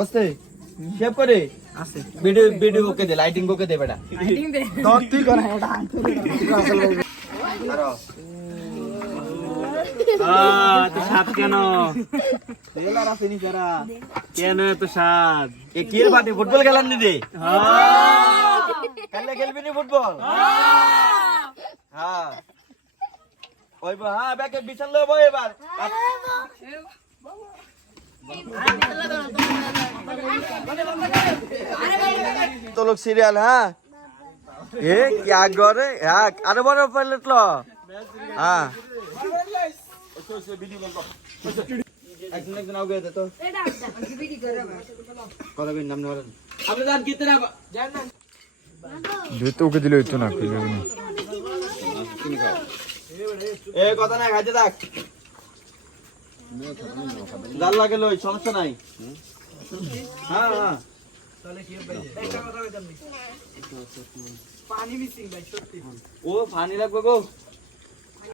অস্তে শেভ করে আছে ভিডিও ওকে দে লাইটিং ওকে দে বেটা লাইটিং দে ধর তুই কর এটা আনতে দাঁড়াও তো স্বাদ কেন তেলার আছে নি যারা কেন এত স্বাদ এ কি রে বাটি ফুটবল খেলাম নি দে কালে খেলবি নি ফুটবল হ্যাঁ ওই হ্যাঁ ব্যাকে বিছান লব এবার तो लोग सीरियल हाँ ये क्या गोरे हाँ अरे बड़े पहले तो हाँ एक दिन आओ गए थे तो कौन भी नाम नवर आपने दान कितने जानना तो के दिलो इतना ना ए कौन ना खाते तक জাল লাগে লই সমস্যা নাই হ্যাঁ হ্যাঁ তাহলে কি ভাই একটা কথা কইতাম নি পানি মিসিং ভাই সত্যি ও পানি লাগবে গো